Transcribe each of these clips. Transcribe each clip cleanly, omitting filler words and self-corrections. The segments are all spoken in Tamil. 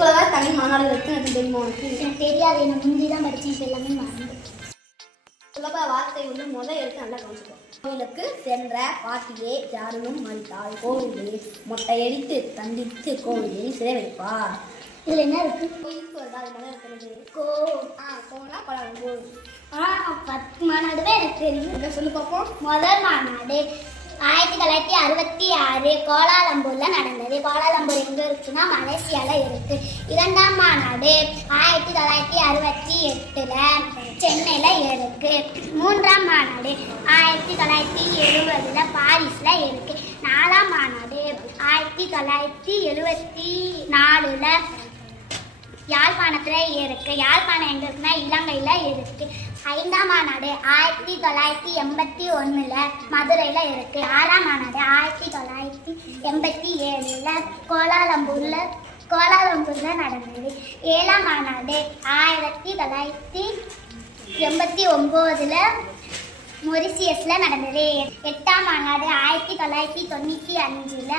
தமிழ் மாநாடு எனக்கு தெரியுமா? எனக்கு தெரியாது, எனக்கு முந்தி தான் படிச்சு இப்போ எல்லாமே மறந்து. சுலப வார்த்தை வந்து முதல் எடுத்து நல்லா கவனிச்சுக்கோ. கோவிலுக்கு சென்ற பாட்டியே யாருனும் மறித்தாள் கோவிலில் மொட்டையடித்து தண்டித்து கோவிலில் சிறை வைப்பார். இதில் என்ன இருக்கு? கோவிலுக்கு வருதா? அது முதல் இருக்கிறது கோனா பழம். 10 மாநாடுவே எனக்கு தெரியும். சொல்லு பார்ப்போம். முதல் மாநாடு 1966 கோலாலம்பூர்ல நடந்தது. கோலாலம்பூர் எங்க இருக்குன்னா மலேசியால இருக்கு. இரண்டாம் மாநாடு 1968 சென்னையில இருக்கு. மூன்றாம் மாநாடு 1970 பாரிஸ்ல இருக்கு. நாலாம் மாநாடு 1974 யாழ்ப்பாணத்துல இருக்கு. யாழ்ப்பாணம் எங்க இருக்குன்னா இலங்கையில இருக்கு. ஐந்தாம் மாநாடு 1981 மதுரையில இருக்கு. ஆறாம் மாநாடு 1987 கோலாலம்பூர்ல நடந்தது. ஏழாம் மாநாடு 1989 மொரிசியஸ்ல நடந்தது. எட்டாம் மாநாடு 1995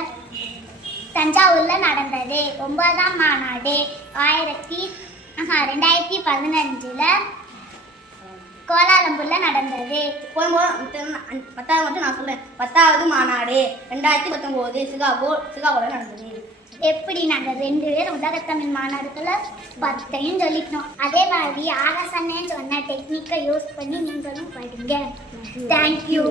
தஞ்சாவூர்ல நடந்தது. 9ஆம் மாநாடு 2015 கோலாலம்பூர்ல நடந்தது. 10வது மட்டும் நான் சொல்றேன். 10வது மாநாடு 2019 சிகாகோல நடந்தது. எப்படி நாங்கள் 2 பேரும் உலகத்தமிழ் மாநாடுகளை 10ஐயும் சொல்லிட்டோம். அதே மாதிரி ஆகாசன்னு சொன்ன டெக்னிக்கை யூஸ் பண்ணி நீங்களும் படிங்க. தேங்க்யூ.